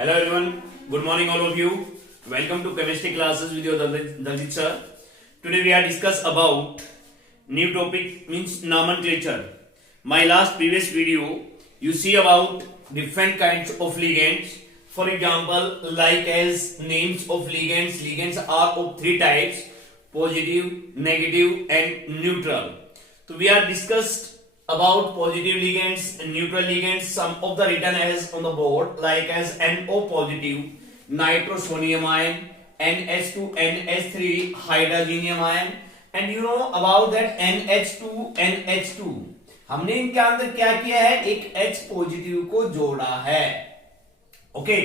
Hello everyone, good morning all of you. Welcome to chemistry classes with your Daljit sir. Today we are discuss about new topic means nomenclature. My last previous video you see about different kinds of ligands. For example, like as names of ligands. Ligands are of three types: positive, negative and neutral. So we are discussed about positive ligands and neutral ligands. Some of the written as on the board, like as NO positive, nitrosonium ion, NH2, NH3, hydrogenium ion, and you know about that NH2, NH2. हमने इनके अंदर क्या किया है, एक H positive को जोड़ा है. ओके,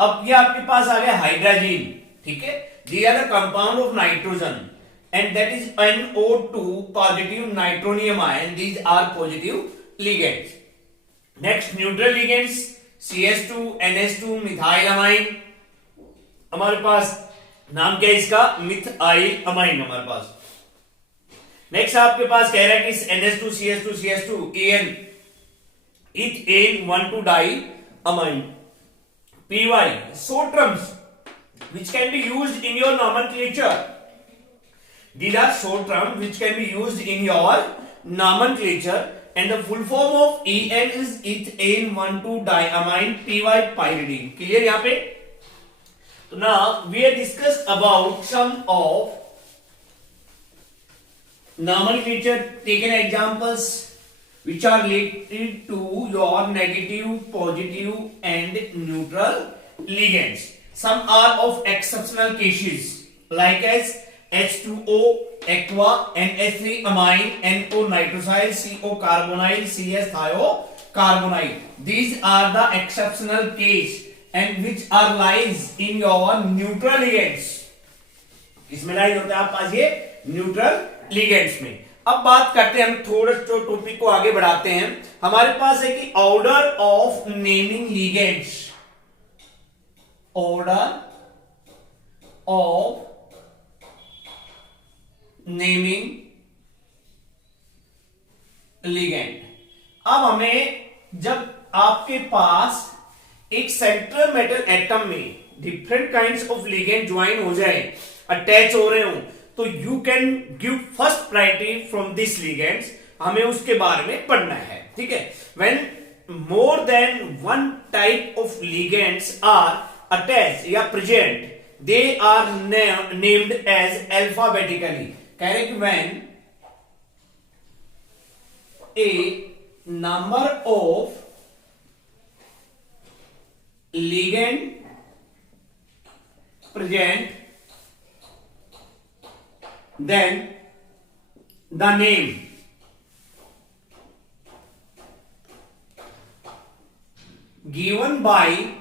अब ये आपके पास आ गया हाइड्रोजन. ठीक है, they are the compound of nitrogen and that is NO2 positive nitronium ion. These are positive ligands. Next, neutral ligands: CH2, NH2, methylamine. हमारे पास नाम क्या है इसका, मिथाइल अमाइन हमारे पास. नेक्स्ट आपके पास कह रहा है कि NH2, CH2, CH2, AN, ethane 1,2 diamine. PY, short terms which can be used in your nomenclature. These are short terms which can be used in your nomenclature, and the full form of EN is ethane 1,2 diamine, PY pyridine. Clear यहाँ पे? So now we have discussed about some of nomenclature, taken examples which are related to your negative, positive and neutral ligands. Some are of exceptional cases, like as H2O aqua, NH3 amine, NO nitrosyl, CO carbonyl, CS thiocarbonyl. These are the exceptional case and which are lies in your neutral ligands. इसमें lies होता है आप पास ये neutral ligands में. अब बात करते हैं हम, थोड़ा टॉपिक को आगे बढ़ाते हैं. हमारे पास है कि order of naming ligands. Order of naming ligand. अब हमें, जब आपके पास एक सेंट्रल मेटल एटम में different kinds of ligand join हो जाए, अटैच हो रहे हो, तो you can give first priority from this ligands. हमें उसके बारे में पढ़ना है. ठीक है, when more than one type of ligands are attach या present, they are named as alphabetically. कह रहे कि when a number of ligand present, then the name given by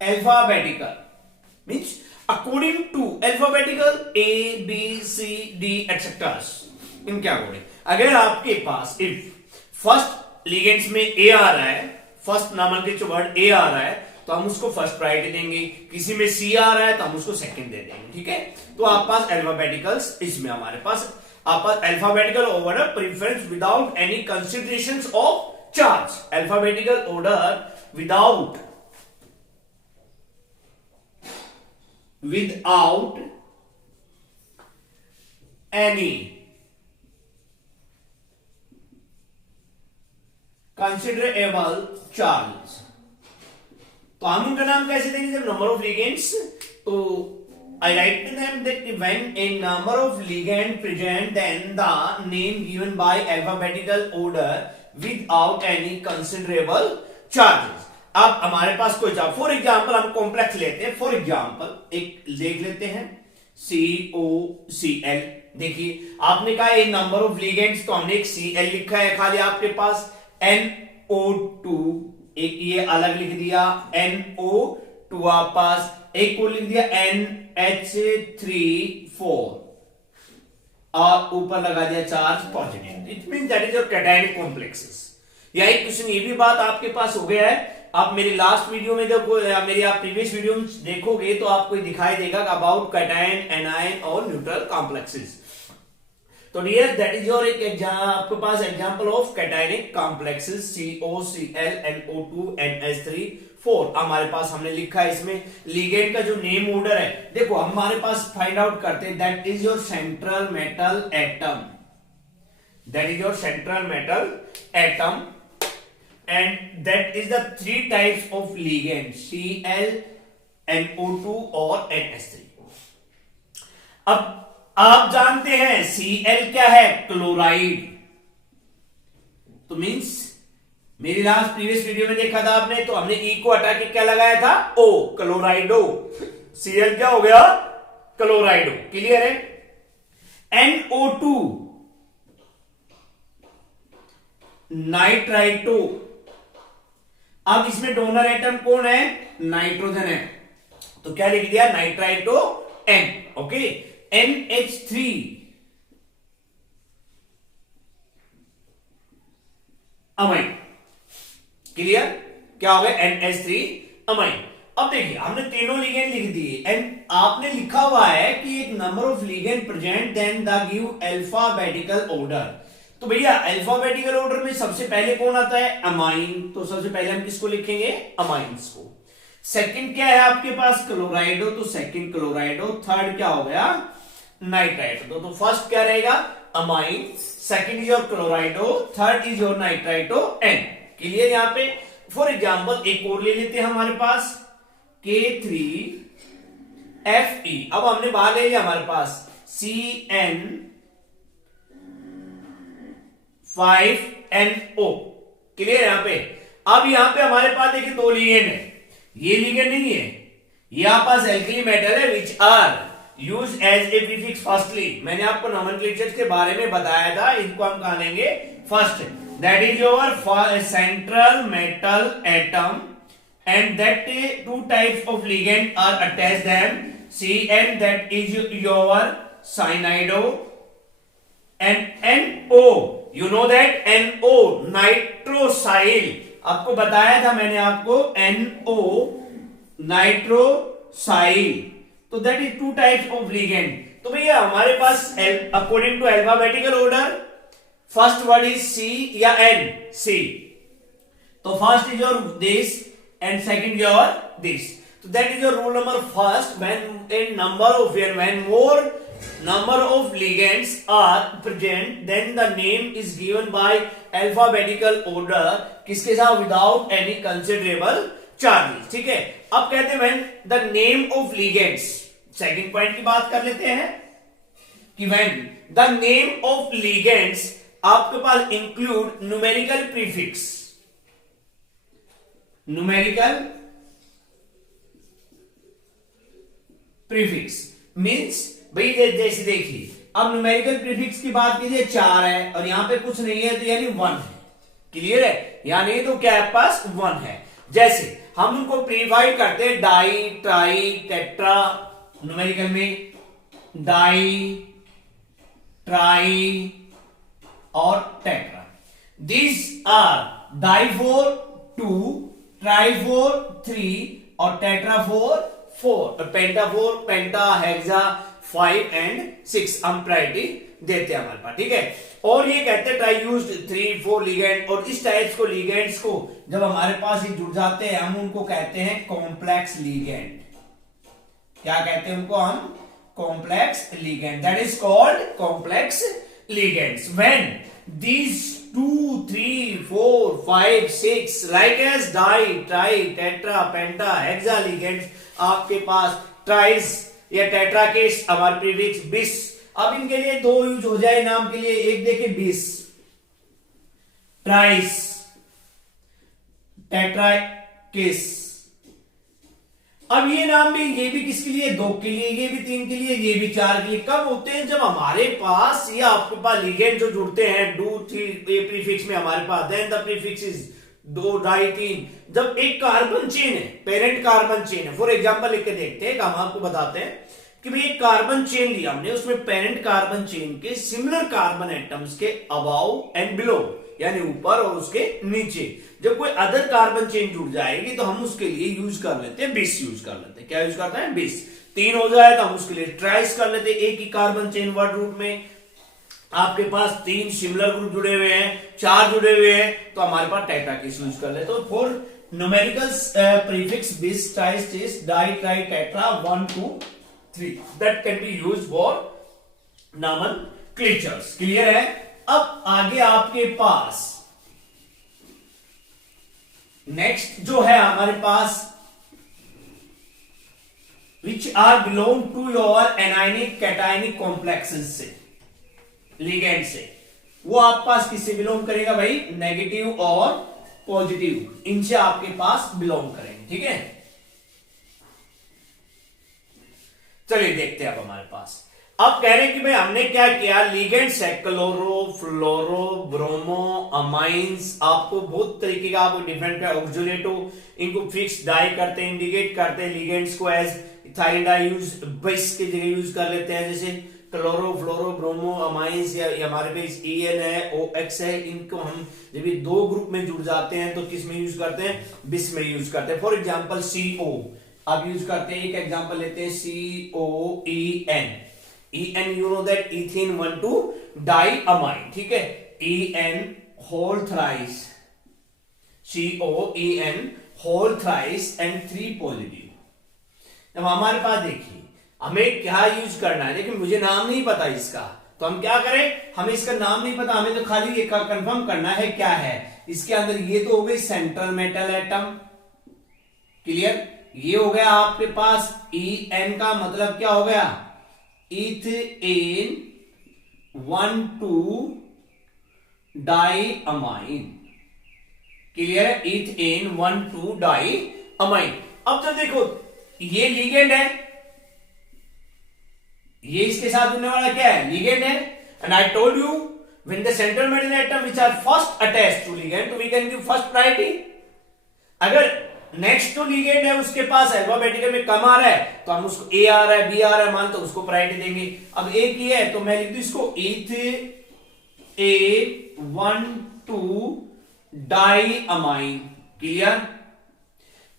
alphabetical means according to alphabetical A, B, C, D, etc. इनके according. अगर आपके पास if first ligands में A आ रहा है, first नामक वर्ड A आ रहा है, तो हम उसको फर्स्ट प्रायोरिटी देंगे. किसी में C आ रहा है तो हम उसको सेकंड दे देंगे. ठीक है, तो आप पास अल्फाबेटिकल्स, इसमें हमारे पास आप पास alphabetical order preference without any considerations of charge. Alphabetical order without any considerable charge. तो हम उनका नाम कैसे देंगे जब नंबर ऑफ लिगेंड्स, तो I write to them that when a number of ligand present, then the name given by alphabetical order without any considerable charges. अब हमारे पास कोई जॉब, फॉर एग्जाम्पल हम कॉम्प्लेक्स लेते हैं. फॉर एग्जाम्पल एक देख लेते हैं, COCl. देखिए आपने कहा एक नंबर ऑफ लिगेंड्स, तो हमने एक Cl लिखा है खाली. आपके पास NO2 एक ये अलग लिख दिया, NO2 आप पास एक को लिख दिया NH3 और ऊपर लगा दिया charge positive. It mean that is your cationic complexes. या एक क्वेश्चन ये भी बात आपके पास हो गया है. आप मेरी लास्ट वीडियो में देखो या मेरी आप प्रीवियस वीडियो में देखोगे तो आपको दिखाई देगा अबाउट कैटायन, एनायन और न्यूट्रल कॉम्प्लेक्सेस. तो डियर दैट इज योर एक आपके पास example of cationic complexes COCl NO2 NH3 हमारे पास हमने लिखा है इसमें लिगेंड का जो नेम ऑर्डर है। देखो हमारे पास फाइंड आउट करते हैं that is your central metal atom, that is your central metal atom and that is the 3 types of ligand Cl NO2 और NH3। अब आप जानते हैं Cl क्या है, क्लोराइड। तो मींस मेरी लास्ट प्रीवियस वीडियो में देखा था आपने, तो हमने E को हटा के क्या लगाया था, O, क्लोराइडो। Cl क्या हो गया, क्लोराइडो। क्लियर है। NO2 nitrito. अब इसमें डोनर एटम कौन है, नाइट्रोजन है, तो क्या लिख दिया, nitrito N। Okay. NH3 amine. Clear, क्या हो गया, NH3 अमाइन। अब देखिए हमने तीनों लिगेंड लिख दिए एंड आपने लिखा हुआ है कि एक number of ligand present then the give alphabetical order. तो भैया अल्फाबेटिकल ऑर्डर में सबसे पहले कौन आता है, अमाइन। तो सबसे पहले हम किसको लिखेंगे, अमाइंस को। सेकंड क्या है आपके पास, क्लोराइडो, तो सेकंड क्लोराइडो। थर्ड क्या हो गया, नाइट्राइटो। तो फर्स्ट क्या रहेगा, amine, second is your क्लोराइडो, third is your nitrito N। Clear. यहां पे फॉर एग्जांपल एक और ले लेते हैं हमारे पास K3Fe। अब हमने बाहर ले लिया हमारे पास CN5NO। क्लियर। यहां पे अब यहां पे हमारे पास देखिए 2 लिगेंड है, ये लिगेंड नहीं है, ये आपके पास एल्कली मेटल है which are use as a prefix firstly. मैंने आपको नोमेनक्लेचर के बारे में बताया था, इनको हम कहा लेंगे first. That is your central metal atom and that 2 types of ligand are attached them. Cn that is your cyanido and NO, you know that NO nitrosyl. आपको बताया था मैंने आपको NO नाइट्रोसाइल। तो that is 2 types of ligand. तो भैया हमारे पास according to alphabetical order first word is C या N, C। तो first is your this and second your this. So that is your rule number first. When more number of ligands are present, then the name is given by alphabetical order. किसके साथ, without any considerable charges। ठीक है। अब कहते हैं when the name of ligands, second point की बात कर लेते हैं कि when the name of ligands आपके पास include numerical prefix, numerical prefix means भाई जैसे देखिए अब न्यूमेरिकल प्रीफिक्स की बात कीजिए 4 है और यहां पे कुछ नहीं है तो यानी 1 है। क्लियर है, यानी तो क्या है पास 1 है। जैसे हम उनको प्रीफाइड करते हैं डाई, ट्राई, टेट्रा। न्यूमेरिकल में डाई, ट्राई और tetra. This are di for 2, tri for 3 और tetra for 4, penta 4, penta, hexa 5 and 6 हम प्रायोरिटी देते हैं हमारे पास। ठीक है। और ये कहते हैं ट्राई यूज्ड 3, 4 लिगेंड। और इस टाइप्स को लिगेंड्स को जब हमारे पास ये जुड़ जाते हैं हम उनको कहते हैं कॉम्प्लेक्स लिगेंड। क्या कहते हैं उनको हम, complex ligand. That is called complex ligands when these 2, 3, 4, 5, 6 like as di, tri, tetra, penta, hexa ligands आपके पास ट्राइस या टेट्रा के हमारे प्रीफिक्स 20। अब इनके लिए 2 यूज हो जाए नाम के लिए, एक देखे 20 ट्राइस, टेट्राकिस। अब ये नाम भी, ये भी किसके लिए, 2 के लिए, ये भी 3 के लिए, ये भी 4 के लिए। कब होते हैं, जब हमारे पास या आपके पास लिगेंड जो जुड़ते हैं 2, 3 ये प्रीफिक्स में हमारे पास, देन द प्रीफिक्स इज 2, ढाई, 3। जब एक कार्बन चेन है, पेरेंट कार्बन चेन है, फॉर एग्जांपल लिख के देखते हैं, हम आपको बताते हैं कि भाई एक कार्बन चेन लिया हमने, उसमें पेरेंट कार्बन चेन के सिमिलर कार्बन एटम्स के अबाव एंड बिलो यानी ऊपर और उसके नीचे जब कोई अदर कार्बन चेन जुड़ जाएगी तो हम उसके लिए यूज कर लेते हैं 20 यूज कर लेते हैं। क्या यूज करते हैं, 20। 3 हो जाए तो हम उसके लिए ट्राइस कर लेते हैं, एक ही कार्बन चेन वर्ड रूट में। आपके पास 3 सिमिलर ग्रुप जुड़े हुए हैं, 4 जुड़े हुए हैं, तो हमारे पास टेट्रा केस यूज कर ले। तो for numericals prefix bis, tris, tis, di, tri, tetra 1 2 3 that can be used for nomenclatures। Clear है? अब आगे आपके पास नेक्स्ट जो है हमारे पास which are belong to your anionic cationic complexes से, लिगेंड से, वो आप पास किससे बिलोंग करेगा भाई? नेगेटिव और पॉजिटिव, इनसे आपके पास बिलोंग करेंगे। ठीक है, चलिए देखते हैं अब हमारे पास। अब कह रहे हैं कि भाई हमने क्या किया, लिगेंड्स है क्लोरो, फ्लोरो, ब्रोमो, अमाइंस, आपको बहुत तरीके का आपको डिफरेंट ऑक्सुलेटो, इनको फिक्स डाई करते हैं, इंडिकेट करते हैं लिगेंड्स को as ethyl di use base की जगह यूज कर लेते हैं, जैसे क्लोरो, फ्लोरो, ब्रोमो, अमाइंस, या हमारे पास EN है, OX है, इनको हम जब ये 2 ग्रुप में जुड़ जाते हैं तो किस में यूज करते हैं? बिस में यूज करते हैं। फॉर एग्जांपल CO अब यूज करते हैं, एक एग्जांपल लेते हैं COEN, EN you know that ethane 1 2 di amine. ठीक है, EN whole thrice, COEN whole thrice and 3 positive. अब हमारे पास देखिए हमें क्या यूज करना है, लेकिन मुझे नाम नहीं पता इसका, तो हम क्या करें, हमें इसका नाम नहीं पता, हमें तो खाली ये कंफर्म करना है क्या है इसके अंदर। ये तो हो गई सेंट्रल मेटल एटम, क्लियर। ये हो गया आपके पास EN का मतलब क्या हो गया? इथेन 1 2 डाई अमाइन, क्लियर है, इथेन 1 2 डाई अमाइन। अब तो देखो ये लिगेंड है, ये इसके साथ जुड़ने वाला क्या है? लिगेंड है। And I told you when the central metal atom which are first attached to ligand, तो we can give first priority. अगर नेक्स्ट तो लिगेंड है उसके पास अल्फाबेटिकल में कम आ रहा है तो हम उसको A आ रहा है, B आ रहा है मान, तो उसको प्रायोरिटी देंगे। अब एक ही है तो मैं लिख दूं इसको A1 2 डाई अमाइन, क्लियर।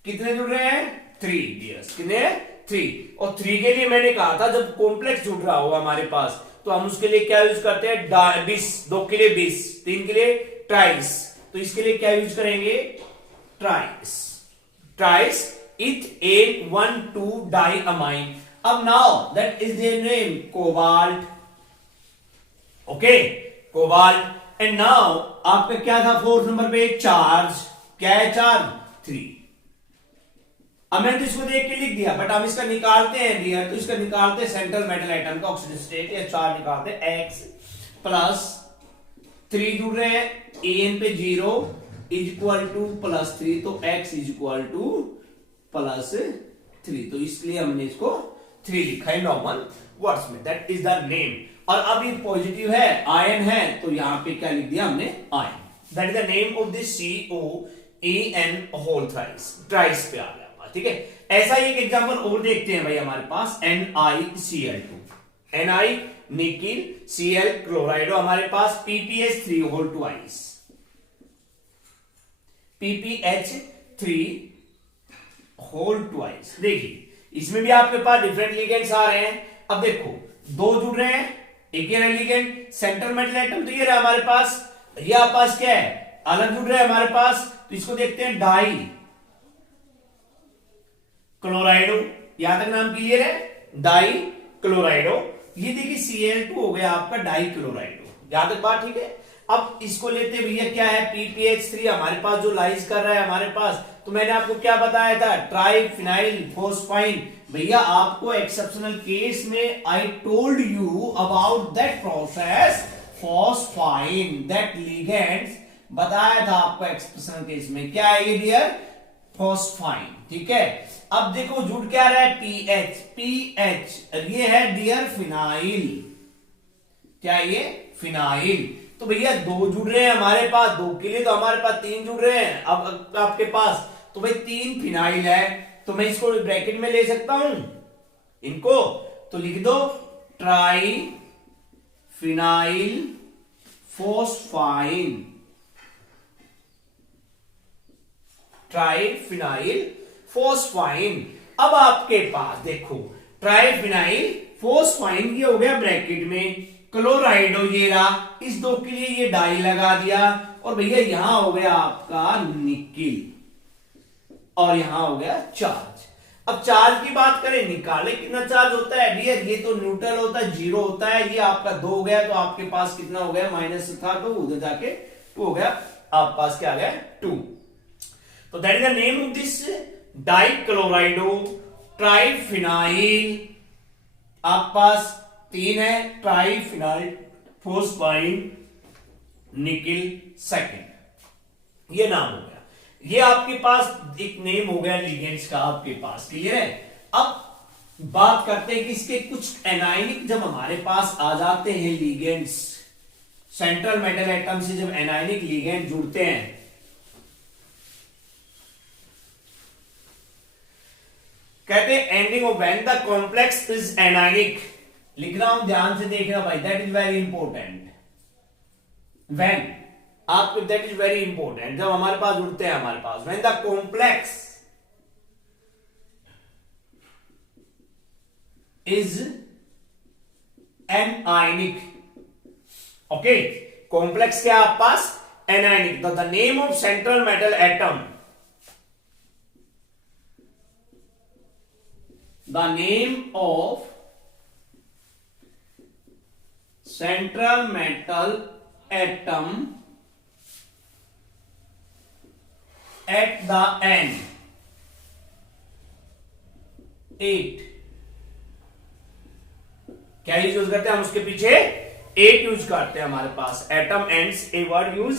कितने जुड़ रहे हैं? 3 डियर्स, कितने? 3। और 3 के लिए मैंने कहा था जब कॉम्प्लेक्स जुड़ रहा होगा हमारे पास तो हम उसके लिए क्या यूज करते हैं? 20, 2 के लिए 20, 3 के लिए ट्राइस, तो इसके लिए क्या यूज करेंगे? ट्राइस, ट्राइस इथेन 1 2 डाई अमाइन। अब now that is their name cobalt, okay, cobalt. And now आपका क्या था 4th नंबर पे? चार्ज, क्या है? चार्ज 3। अब मैंने तो इसको देख के लिख दिया, बट हम इसका निकालते हैं डियर, तो इसका निकालते हैं सेंट्रल मेटल एटम का ऑक्सीजन स्टेट, या चार्ज निकालते हैं X प्लस 3 जुड़ रहे हैं, AN पे 0 इज इक्वल टू प्लस 3, तो X is equal to plus 3, तो इसलिए हमने इसको 3 लिखा है नॉर्मल वर्ड्स में, दैट इज द नेम। और अब ये पॉजिटिव है, आयन है, तो यहां पे क्या लिख दिया हमने? Ion, that is the name of this COEN whole thrice, trice पे आ गया। ठीक है, ऐसा ही एक एग्जांपल और देखते हैं भाई हमारे पास NiCl2, Ni nickel, Cl chlorido, हमारे पास PPH3 whole twice, PPH3 whole twice. देखिए इसमें भी आपके पास डिफरेंट लिगेंड्स आ रहे हैं। अब देखो 2 जुड़ रहे हैं, एक ही लिगेंड, सेंट्रल मेटल एटम तो ये रहा हमारे पास, ये आपके पास क्या है? अलग जुड़ रहे हैं हमारे पास, तो इसको देखते हैं डाई क्लोराइडो, यहां तक नाम क्लियर है? डाई क्लोराइडो। ये देखिए Cl2 हो गया आपका डाई क्लोराइडो, यहां तक बात ठीक है। अब इसको लेते भैया क्या है? PPH3 हमारे पास जो लाइज कर रहा है हमारे पास, तो मैंने आपको क्या बताया था? Triphenyl phosphine. भैया आपको एक्सेप्शनल केस में आई told you about that process phosphine, that ligands बताया था आपको एक्सेप्शनल केस में, क्या है ये डियर? फोस्फाइन, ठीक है। अब देखो जुड़ क्या रहा है? PH, ये है डियर फिनाइल, क्या ये? फिनाइल। तो भैया 2 जुड़ रहे हैं हमारे पास, 2 के लिए तो हमारे पास 3 जुड़ रहे हैं अब आपके पास, तो भाई 3 फिनाइल है, तो मैं इसको ब्रैकेट में ले सकता हूं इनको, तो लिख दो try phenyl phosphine, triphenyl phosphine. अब आपके पास देखो ट्राइफिनाइल फोस्फाइन ये हो गया ब्रैकेट में, क्लोराइड ये रहा, इस दो के लिए ये डाई लगा दिया, और भैया यहां हो गया आपका निकिल, और यहां हो गया चार्ज। अब चार्ज की बात करें, निकाले कितना चार्ज होता है डियर, ये तो न्यूट्रल होता है, जीरो होता है, ये आपका 2 हो गया, तो आपके पास कितना हो गया, माइनस था तो उधर जाके 2 हो गया, आप पास क्या आ गया 2। तो that is the name of this dichlorido triphenyl, आप पास 3 है, ट्राइफिनाइल फोस्फाइन निकिल सेकंड, ये नाम हो गया। ये आपके पास एक नेम हो गया लिगेंड्स का आपके पास, क्लियर है। अब बात करते हैं कि इसके कुछ एनायनिक जब हमारे पास आ जाते हैं लिगेंड्स, सेंट्रल मेटल एटम से जब एनायनिक लिगेंड जुड़ते हैं, कहते हैं ending of when the complex is anionic, लिख रहा हूं ध्यान से देखना भाई, that is very important. When आपको, दैट इज वेरी इंपॉर्टेंट, जब हमारे पास जुड़ते हैं हमारे पास, when the complex is anionic, okay, complex क्या है आप पास, anionic, the name of central metal atom, the name of central metal atom at the end 8, क्या यूज करते हैं हम उसके पीछे 8 यूज करते हैं, हमारे पास atom ends a word use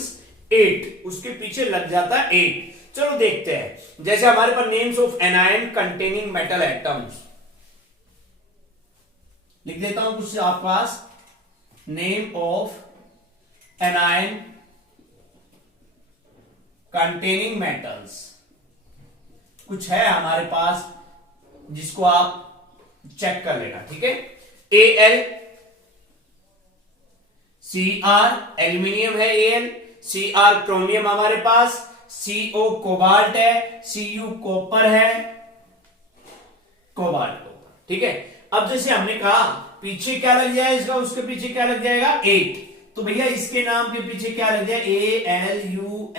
8, उसके पीछे लग जाता है 8। चलो देखते हैं, जैसे हमारे पास names of anion containing metal atoms, लिख देता हूं कुछ आपके पास, name of anion containing metals, कुछ है हमारे पास जिसको आप चेक कर लेना, ठीक है। Al, Cr एल्यूमिनियम है, Al, Cr क्रोमियम हमारे पास, CO कोबाल्ट है, Cu कॉपर है, कोबाल्ट, ठीक है। अब जैसे हमने कहा पीछे क्या लग जाए इसका, उसके पीछे क्या लग जाएगा 8, तो भैया इसके नाम के पीछे क्या लग जाए, ALUMINATE,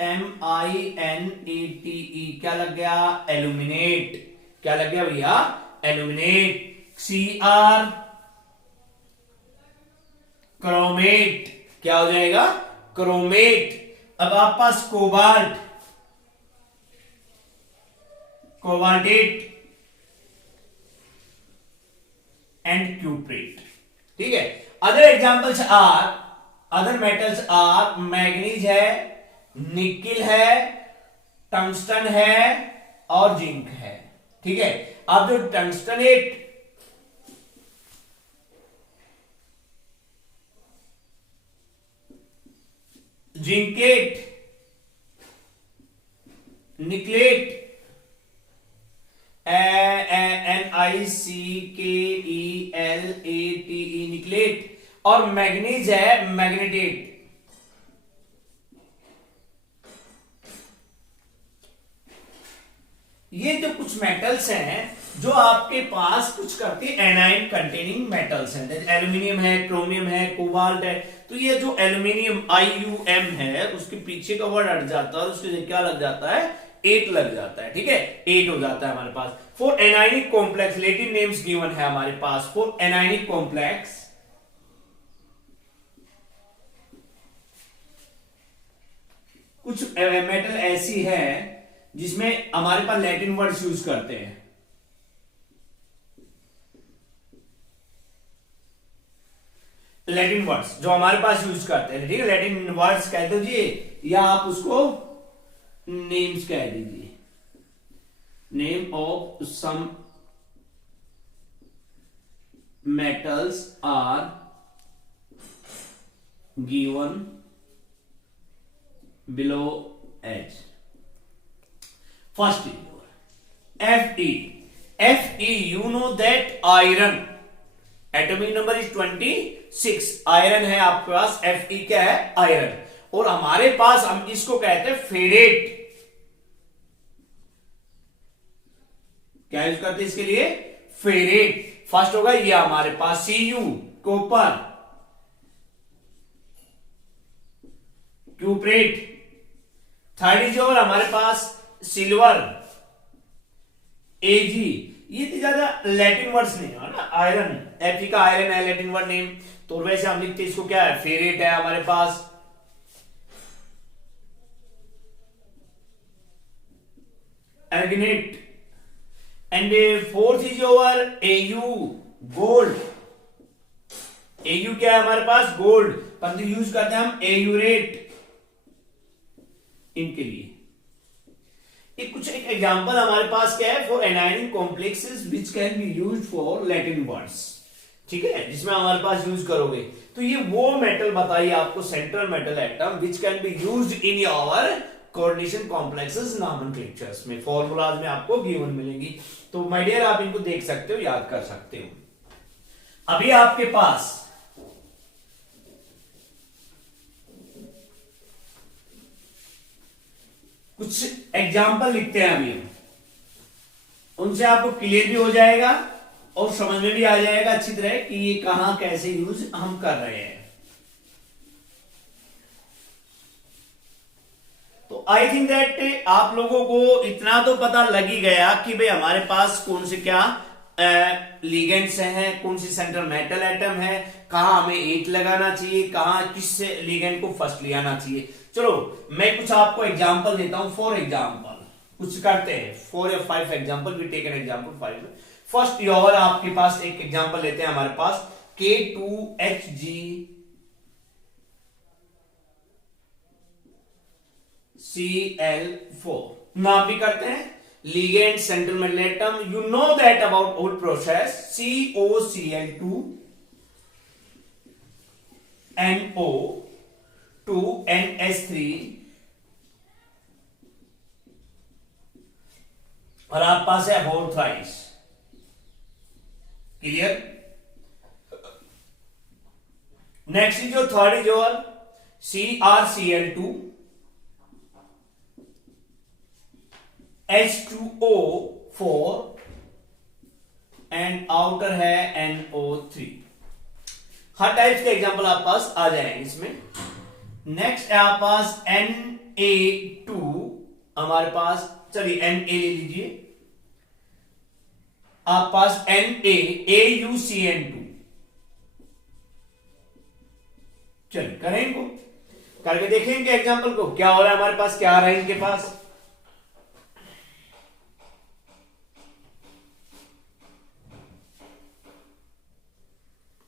क्या लग गया, एल्यूमिनेट, क्या लग गया भैया, एल्यूमिनेट। Cr क्रोमेट, क्या हो जाएगा, क्रोमेट। अब आप पास कोबाल्ट, कोबाल्टेट एंड क्यूप्रेट, ठीक है। Other examples are, other metals are, manganese है, निकिल है, टंगस्टन है और जिंक है, ठीक है। अब जो टंगस्टनेट, जिंकेट, निकलेट, NICKELATE, निकलेट, और मैग्नीज है, मैग्नेटेट। ये जो कुछ मेटल्स हैं जो आपके पास कुछ करते हैं एनाइन कंटेनिंग मेटल्स हैं, एल्यूमिनियम है, क्रोमियम है, कोबाल्ट है, तो ये जो एल्यूमिनियम IUM है उसके पीछे का वर्ड हट जाता है और उसके क्या लग जाता है 8 लग जाता है, ठीक है, 8 हो जाता है हमारे पास। For anionic complex relative names given है हमारे पास, फॉर एनाइनिक कॉम्प्लेक्स कुछ मेटल ऐसी है जिसमें हमारे पास लैटिन वर्ड्स यूज करते हैं, लैटिन वर्ड्स जो हमारे पास यूज करते हैं, ठीक है, लैटिन वर्ड्स कह दीजिए या आप उसको नेम्स कह दीजिए, name of some metals are given below H. First Fe, Fe, you know that iron, atomic number is 26, iron है आपके पास, Fe क्या है, आयरन। और हमारे पास हम इसको कहते हैं फेरेट, क्या यूज करते हैं इसके लिए, फेरेट। फर्स्ट होगा ये हमारे पास Cu, कॉपर, क्यूप्रेट। थर्ड इज और हमारे पास सिल्वर, एजी। ये तो ज्यादा लैटिन वर्ड्स नहीं है ना। आयरन, एफी का आयरन है लैटिन वर्ड नेम, तो वैसे हम लिखते इसको क्या है, फेरेट है हमारे पास। Argentate. And fourth is over AU, gold. AU क्या है हमारे पास, गोल्ड, परंतु यूज करते हैं हम एयूरेट इनके लिए। एक कुछ एक एग्जांपल हमारे पास क्या है, for anionic complexes which can be used for Latin words, ठीक है, जिसमें हमारे पास यूज करोगे। तो ये वो मेटल बताइए आपको, central metal atom which can be used in your coordination complexes nomenclatures में, फॉर्मूलाज में आपको गिवन मिलेंगी। तो माय डियर आप इनको देख सकते हो, याद कर सकते हो। अभी आपके पास कुछ एग्जाम्पल लिखते हैं अभी, उनसे आपको क्लियर भी हो जाएगा और समझ में भी आ जाएगा अच्छी तरह कि ये कहां कैसे यूज हम कर रहे हैं। तो आई थिंक दैट आप लोगों को इतना तो पता लग ही गया कि भाई हमारे पास कौन से क्या लिगेंड्स हैं, कौन सी सेंट्रल मेटल एटम है, कहां हमें 8 लगाना चाहिए, कहां किस लिगेंड को फर्स्ट ले आना चाहिए। चलो मैं कुछ आपको एग्जांपल देता हूं। फॉर एग्जांपल कुछ करते हैं, 4 या 5 example, we take an example 5। First your आपके पास एक एग्जांपल लेते हैं हमारे पास, K2HG Cl4। नाम भी करते हैं ligand central metal atom, you know that about whole process, COCl2 NO 2 NS3 और आप पास है होल थ्राइस। क्लियर? नेक्स्ट जो third is your CrCl2 H2O4 and outer है NO3। हर टाइप्स के एग्जांपल आप पास आ जाएंगे इसमें। नेक्स्ट है आप पास Na2, हमारे पास चलिए Na ले लीजिए, आप पास AuCN2। चलिए करें इनको, करके देखेंगे एग्जांपल को क्या हो रहा है हमारे पास, क्या आ रहा है इनके पास।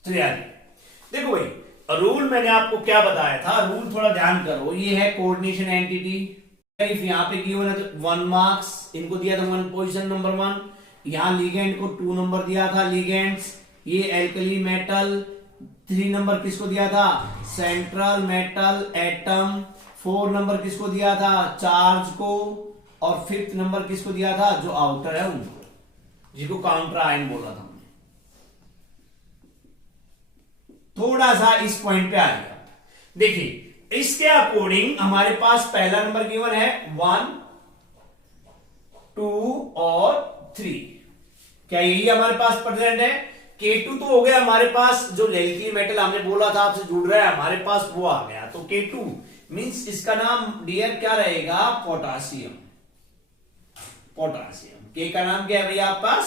चलिए देखो भाई, रूल मैंने आपको क्या बताया था, रूल थोड़ा ध्यान करो। ये है कोऑर्डिनेशन एंटिटी, इफ यहां पे गिवन है तो 1 मार्क्स, इनको दिया था 1 पोजीशन नंबर 1। यहां लिगेंड को 2 नंबर दिया था, लिगेंड्स। ये एल्कली मेटल 3 नंबर किसको दिया था, सेंट्रल मेटल एटम। 4 नंबर किसको दिया था, चार्ज को। और 5th नंबर किसको दिया था, जो आउटर है उनको, जिसको काउंटर आयन बोला था। थोड़ा सा इस पॉइंट पे आ गया। देखिए इसके अकॉर्डिंग हमारे पास पहला नंबर गिवन है 1, 2 और 3। क्या यही हमारे पास प्रेजेंट है? K2 तो हो गया हमारे पास, जो एल्कली मेटल हमने बोला था आपसे जुड़ रहा है हमारे पास, वो आ गया। तो K2 मींस इसका नाम डियर क्या रहेगा, पोटासियम। पोटासियम, K का नाम क्या है भैया आपके पास,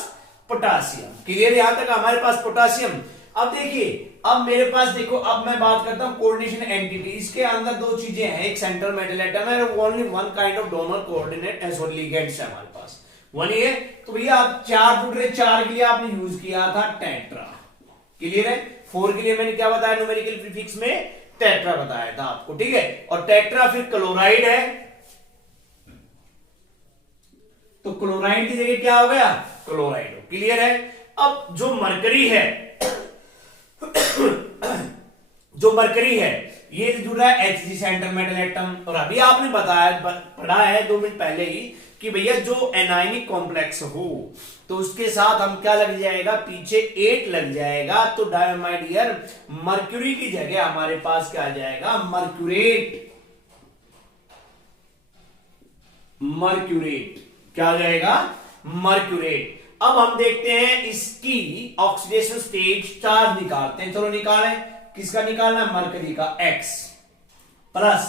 पोटासियम। क्लियर? यहां तक हमारे पास पोटासियम। अब देखिए, अब मेरे पास देखो, अब मैं बात करता हूं कोऑर्डिनेशन एंटिटी। इसके अंदर 2 चीजें हैं, एक सेंट्रल मेटल एटम है और only 1 kind of donor coordinate as ligands है हमारे पास, 1 ही है। तो भैया आप 4 जुड़ रहे, 4 के लिए आपने यूज किया था टेट्रा। क्लियर है? 4 के लिए मैंने क्या बताया, न्यूमेरिकल प्रीफिक्स में टेट्रा बताया था आपको, ठीक है। और टेट्रा फिर क्लोराइड है, तो क्लोराइड की जगह क्या हो गया, क्लोराइड हो। क्लियर है? अब जो मरकरी है जो मरकरी है, ये जुड़ रहा है Hg सेंट्रल मेटल एटम। और अभी आपने बताया, पढ़ा है 2 मिनट पहले ही, कि भैया जो एनायनिक कॉम्प्लेक्स हो तो उसके साथ हम क्या लग जाएगा, पीछे 8 लग जाएगा। तो माय डियर, मर्क्यूरी की जगह हमारे पास क्या आ जाएगा, मर्क्यूरेट। मर्क्यूरेट क्या आ जाएगा, मर्क्यूरेट। अब हम देखते हैं इसकी ऑक्सीडेशन स्टेट, चार्ज निकालते हैं। चलो निकालें, किसका निकालना, मरकरी का, X plus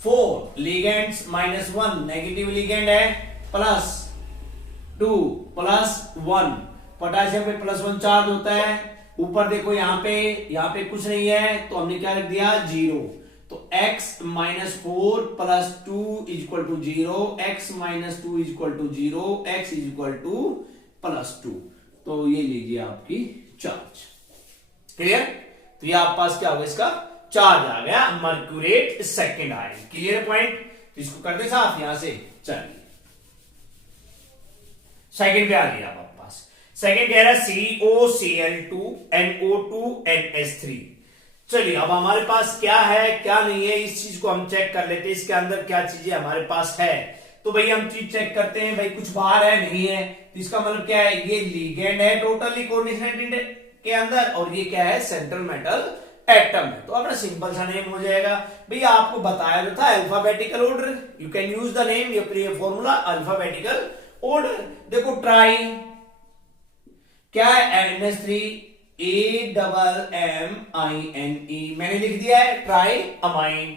4 ligands -1 negative ligand है, +2 +1 पोटेशियम पे +1 चार्ज होता है। ऊपर देखो यहाँ पे कुछ नहीं है तो हमने क्या रख दिया 0। तो x -4 + 2 = 0, x -2 = 0, x +2। तो ये लीजिए आपकी चार्ज। क्लियर? तो ये आप पास क्या होगा, इसका चार्ज आ गया, मर्क्यूरेट सेकेंड आयन। Clear point? तो इसको करते साफ यहां से। चलिए सेकेंड पे आ गया आप पास। सेकेंड कह रहा है COCl2 NO2 NH3। चलिए अब हमारे पास क्या है क्या नहीं है इस चीज को हम चेक कर लेते हैं। इसके अंदर क्या चीजें हमारे पास है तो भाई हम चीज चेक करते हैं। भाई कुछ बाहर है नहीं है तो इसका मतलब क्या है, ये लिगेंड है टोटली कोऑर्डिनेटेड के अंदर, और ये क्या है सेंट्रल मेटल एटम है। तो अपना सिंपल सा नेम हो जाएगा। भैया आपको बताया जो था alphabetical order, you can use the name ये फॉर्मूला अल्फाबेटिकल ऑर्डर। देखो ट्राई क्या है NH3 AMMINE मैंने लिख दिया है ट्राई अमाइन।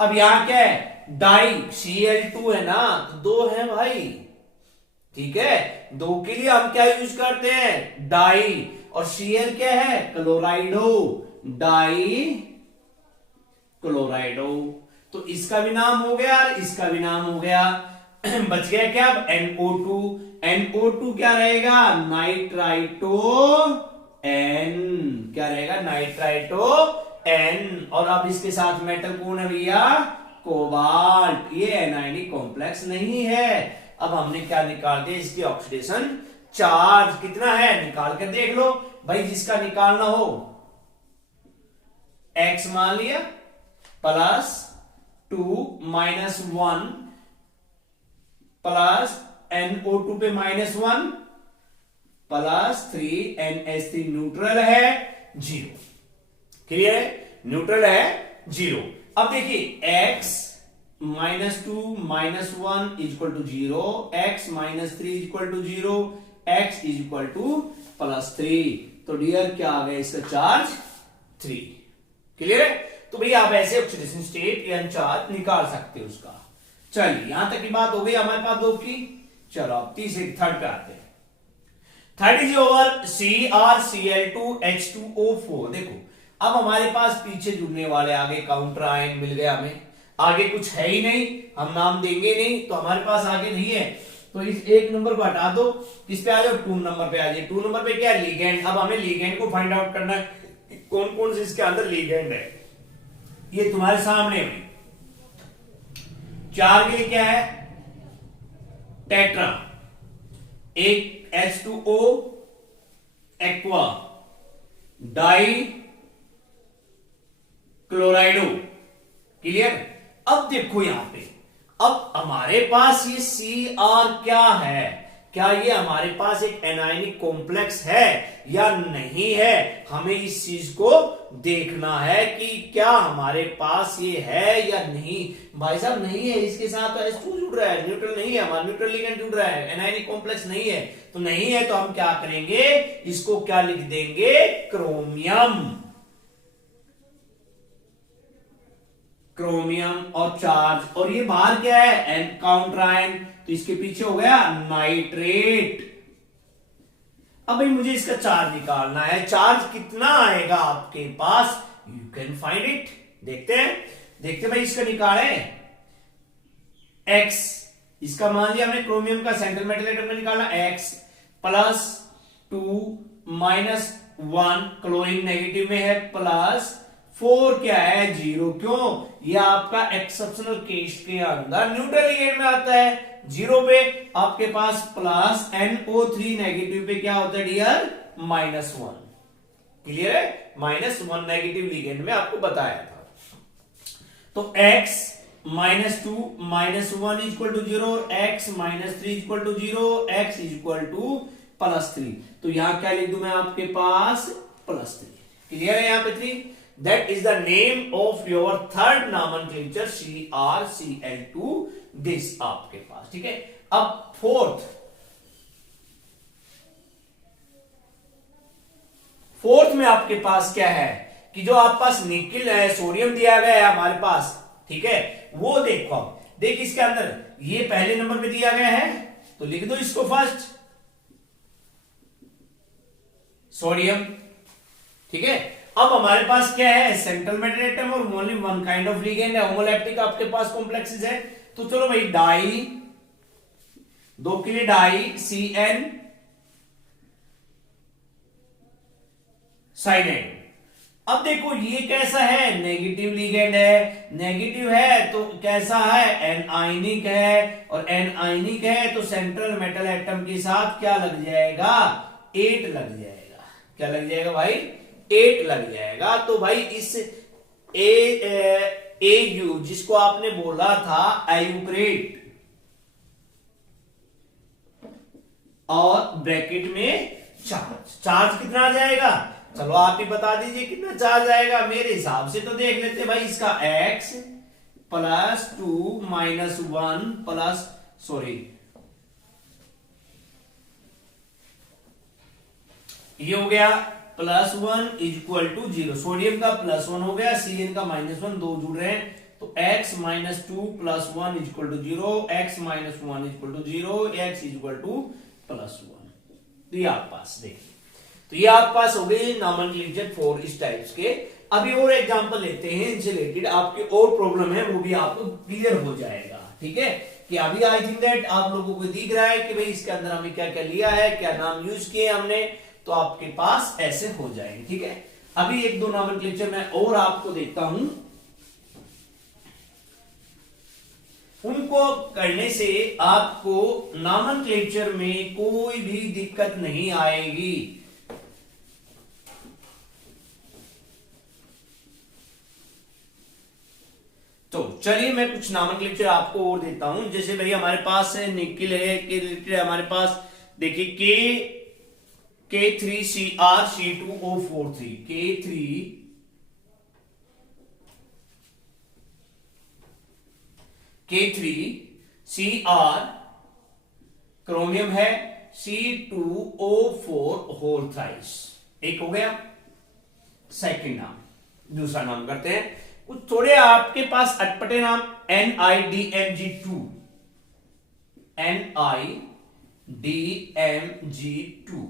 अब यहां क्या है डाई Cl2 है ना, तो 2 है भाई, ठीक है। 2 के लिए हम क्या यूज करते हैं डाई, और Cl क्या है क्लोराइडो, डाई क्लोराइडो। तो इसका भी नाम हो गया और इसका भी नाम हो गया। बच गया क्या अब NO2। NO2 क्या रहेगा नाइट्राइटो N, क्या रहेगा नाइट्राइटो N। और अब इसके साथ मेटल कौन है भैया कोबाल्ट। ये एनायनिक कॉम्प्लेक्स नहीं है। अब हमने क्या निकाल दिया इसकी ऑक्सीडेशन चार्ज कितना है निकाल कर देख लो भाई। जिसका निकालना हो x मान लिया +2 -1 प्लस NO2 पे -1 +3 NH3 न्यूट्रल है 0। क्लियर है, न्यूट्रल है 0। अब देखिए x -2 -1 = 0, x -3 = 0, x +3। तो डियर क्या आ गया इसका चार्ज 3। क्लियर है? तो भैया आप ऐसे ऑक्सीडेशन स्टेट या चार्ज निकाल सकते हो उसका। चलिए यहां तक की बात हो गई हमारे पास 2 की। चलो अब तीसरे थर्ड पे आते हैं। Third is over CrCl2H2O4। देखो अब हमारे पास पीछे जुड़ने वाले आगे काउंटर आयन मिल गया हमें, आगे कुछ है ही नहीं, हम नाम देंगे नहीं तो हमारे पास आगे नहीं है। तो इस 1 नंबर को हटा दो, किस पे आ जाओ 2 नंबर पे आ जाए। 2 नंबर पे क्या है लिगेंड। अब हमें लिगेंड को फाइंड आउट करना है कौन कौन से इसके अंदर लिगेंड है। ये तुम्हारे सामने है। 4 के लिए क्या है टेट्रा, एक H2O एक्वा, डाई क्लोराइडो। क्लियर? अब देखो यहां पे अब हमारे पास ये Cr क्या है, क्या ये हमारे पास एक एनायनिक कॉम्प्लेक्स है या नहीं है, हमें इस चीज को देखना है कि क्या हमारे पास ये है या नहीं। भाई साहब नहीं है, इसके साथ H2 जुड़ रहा है, न्यूट्रल नहीं है, हमारा न्यूट्रल लिगेंड जुड़ रहा है, एनायनिक कॉम्प्लेक्स नहीं है। तो नहीं है तो हम क्या करेंगे इसको क्या लिख देंगे क्रोमियम। क्रोमियम और चार्ज, और ये बाहर क्या है एन काउंटर आयन, तो इसके पीछे हो गया नाइट्रेट। अब भाई मुझे इसका चार्ज निकालना है, चार्ज कितना आएगा आपके पास, यू कैन फाइंड इट। देखते भाई इसका निकाले x, इसका मान लिया हमने क्रोमियम का सेंट्रल मेटल एटम का निकालना x +2 -1 क्लोरीन नेगेटिव में है +4 क्या है 0। क्यों, यह आपका एक्सेप्शनल केस के अंदर न्यूट्रल लिगेंड में आता है। 0 पे आपके पास प्लस NO3 नेगेटिव पे क्या होता है डियर -1। क्लियर है, -1 नेगेटिव लिगेंड में आपको बताया था। तो x -2 -1 = 0, x -3 = 0, x +3। तो यहां क्या लिख दूं मैं आपके पास +3। क्लियर है, यहां पे 3। That is the name of your third nomenclature CrCl2 this आपके पास। ठीक है, अब फोर्थ में आपके पास क्या है कि जो आपके पास निकिल है, सोडियम दिया गया है हमारे पास, ठीक है, वो देखो अब देख इसके अंदर ये पहले नंबर पे दिया गया है तो लिख दो इसको फर्स्ट सोडियम। ठीक है, अब हमारे पास क्या है सेंट्रल मेटल एटम और only one kind of ligand है, होमोलैप्टिक आपके पास कॉम्प्लेक्सेस है। तो चलो भाई डाई, दो के लिए डाई CN साइनाइड। अब देखो ये कैसा है नेगेटिव लिगेंड है, नेगेटिव है तो कैसा है एनआयनिक है, और एनआयनिक है तो सेंट्रल मेटल एटम के साथ क्या लग जाएगा 8 लग जाएगा। क्या लग जाएगा भाई 8 लग जाएगा। तो भाई इस AU जिसको आपने बोला था आयुक्रेट और ब्रैकेट में चार्ज कितना आ जाएगा, चलो आप ही बता दीजिए कितना चार्ज आएगा। मेरे हिसाब से तो देख लेते भाई इसका x प्लस 2 माइनस 1 प्लस ये हो गया +1 इक्वल टू 0। सोडियम का +1 हो गया, CN का -1, दो जुड़ रहे हैं तो x minus 2 plus 1 equal to 0, x minus 1 equal to 0, x equal to +1। तो ये आप पास देखिए, तो ये आप पास हो गए नॉमेनक्लेचर फॉर इस टाइप्स के। अभी और एग्जांपल लेते हैं इनसे रिलेटेड, आपके और प्रॉब्लम है वो भी आपको क्लियर हो जाएगा। ठीक है, कि अभी आई थिंक दैट आप लोगों को दिख रहा है कि भाई इसके अंदर हमने क्या क्या लिया है, क्या नाम यूज किए हमने, तो आपके पास ऐसे हो जाएंगे। ठीक है, अभी एक दो नॉमेनक्लेचर मैं और आपको देखता हूं, उनको करने से आपको नॉमेनक्लेचर में कोई भी दिक्कत नहीं आएगी। तो चलिए मैं कुछ नॉमेनक्लेचर आपको और देता हूं। जैसे भाई हमारे पास है निकिल है के रिलेटेड हमारे पास देखिए K3Cr C2O43 K3Cr क्रोमियम है C2O4 होल थ्राइस। एक हो गया। सेकंड नाम, दूसरा नाम करते हैं कुछ थोड़े आपके पास अटपटे नाम NIDMG2 NIDMG2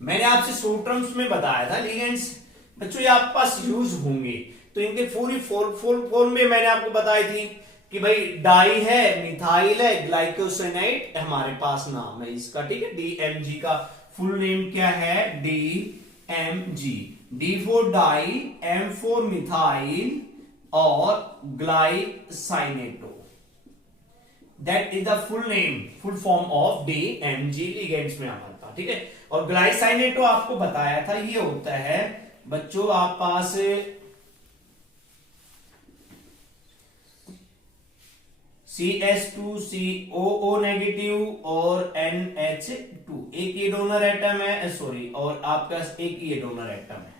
मैंने आपसे शॉर्ट टर्म्स में बताया था लिगेंड्स बच्चों, ये आपके पास यूज होंगे। तो इनके पूरी फुल फॉर्म में मैंने आपको बताई थी कि भाई डाई है, मिथाइल है, ग्लाइकोसेनाइड हमारे पास नाम है इसका। ठीक है, DMG का फुल नेम क्या है DMG, D for di, M for methyl और glycinato, that is the full name, full form of DMG ligands में हमारे पास। ठीक है, और ग्लाइसाइनेटो आपको बताया था ये होता है बच्चों आप पास CH2COO नेगेटिव और NH2, एक ये डोनर एटम है सॉरी, और आपका एक ये डोनर एटम है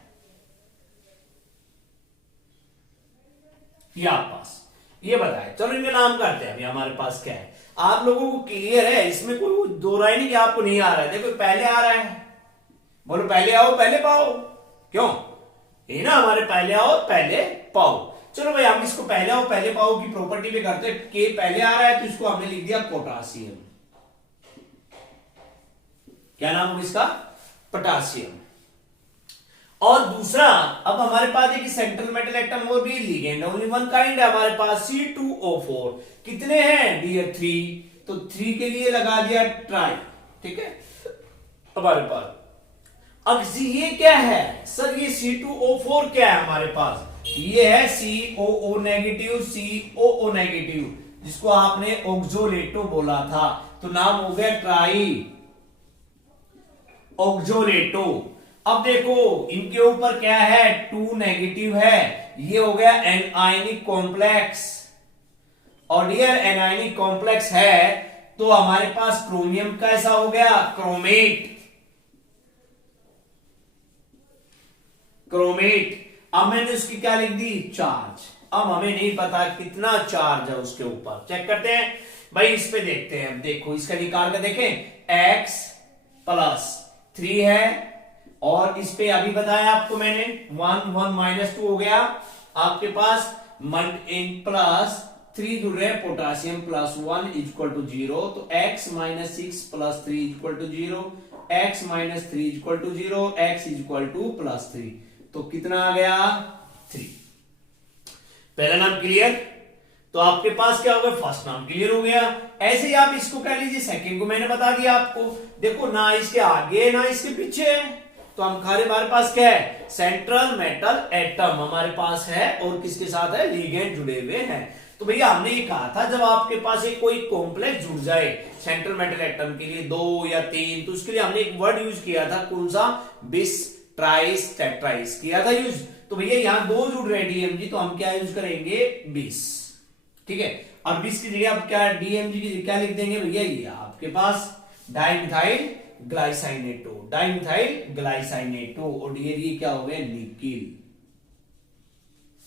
ये आप पास, ये बताए। चलो इनके नाम करते हैं। अभी हमारे पास क्या है, आप लोगों को क्लियर है, इसमें कोई दो राय नहीं कि आपको नहीं आ रहा है। देखो पहले आ रहा है, बोलो पहले आओ पहले पाओ, क्यों ये ना हमारे पहले आओ पहले पाओ। चलो भाई हम इसको पहले आओ पहले पाओ की प्रॉपर्टी पे करते हैं। के पहले आ रहा है तो इसको हमने लिख दिया पोटासियम। क्या नाम होगा इसका पोटासियम। और दूसरा अब हमारे पास है कि सेंट्रल मेटल एटम और भी लिगेंड, ओनली वन काइंड है हमारे पास C2O4। कितने हैं डियर 3, तो 3 के लिए लगा दिया ट्राई। ठीक है, हमारे पास अब ये क्या है सर, ये C2O4 क्या है हमारे पास, ये है COO नेगेटिव, COO नेगेटिव जिसको आपने ऑक्सोलेटो बोला था, तो नाम हो गया ट्राई ऑक्सोलेटो। अब देखो इनके ऊपर क्या है 2 नेगेटिव है, ये हो गया एनायनिक कॉम्प्लेक्स, और डियर एनायनिक कॉम्प्लेक्स है तो हमारे पास क्रोमियम का ऐसा हो गया क्रोमेट। अब मैंने उसकी क्या लिख दी चार्ज। अब हमें नहीं पता कितना चार्ज है उसके ऊपर, चेक करते हैं भाई, इस पे देखते हैं। देखो इसका निकाल कर देखें, x + 3 है, और इस पे अभी बताया आपको मैंने 1 1 -2 हो गया आपके पास इन प्लस 3 जुड़ रहे हैं, पोटासियम प्लस 1 इक्वल टू 0, तो x minus 6 plus 3 equal to 0, x minus 3 equal to 0, x equal to plus 3, तो कितना आ गया 3। पहला नाम क्लियर, तो आपके पास क्या हो गया, फर्स्ट नाम क्लियर हो गया। ऐसे ही आप इसको कह लीजिए, सेकंड को मैंने बता दिया आपको, देखो ना इसके आगे ना इसके पीछे है, तो हमारे पास क्या है, सेंट्रल मेटल एटम हमारे पास है और किसके साथ है, लिगेंड जुड़े हुए हैं। तो भैया हमने ये कहा था जब आपके पास एक कोई कॉम्प्लेक्स जुड़ जाए सेंट्रल मेटल एटम के लिए 2 या 3, तो उसके लिए हमने एक वर्ड यूज किया था, कौन सा, बिस ट्राइस टेट्राइस किया था यूज। तो भैया यहाँ 2 जुड़ रहे डीएमजी, तो हम क्या यूज करेंगे, बिस, ठीक है। और बिस की जगह आप क्या, डीएमजी की जगह क्या लिख देंगे भैया, ये आपके पास डाइमिथाइल ग्लाइसाइनेटो, डाइमिथाइल ग्लाइसाइनेटो, और ये क्या हो गया, निकिल,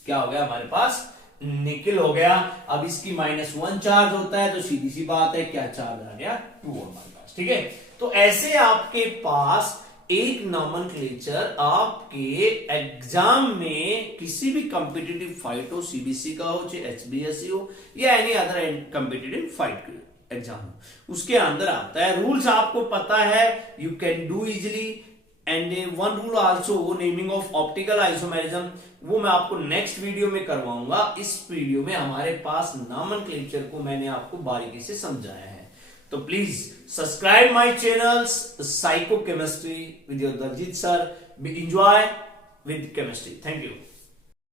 क्या हो गया हमारे पास, निकिल हो गया। अब इसकी -1 चार्ज होता है, तो सीधी सी बात है क्या चार्ज आ गया, 2 हमारे पास, ठीक है। तो ऐसे आपके पास एक नॉमेनक्लेचर आपके एग्जाम में किसी भी कॉम्पिटिटिव फाइट हो, सीबीसी का हो चाहे एचबीएससी हो या any other competitive fight exam हो, उसके अंदर आता है। रूल्स आपको पता है, you can do easily, and one rule also naming of optical isomerism, वो मैं आपको नेक्स्ट वीडियो में करवाऊंगा। इस वीडियो में हमारे पास नॉमेनक्लेचर को मैंने आपको बारीकी से समझाया है। तो please subscribe my channels psycho chemistry with your Daljeet sir, enjoy with chemistry. Thank you.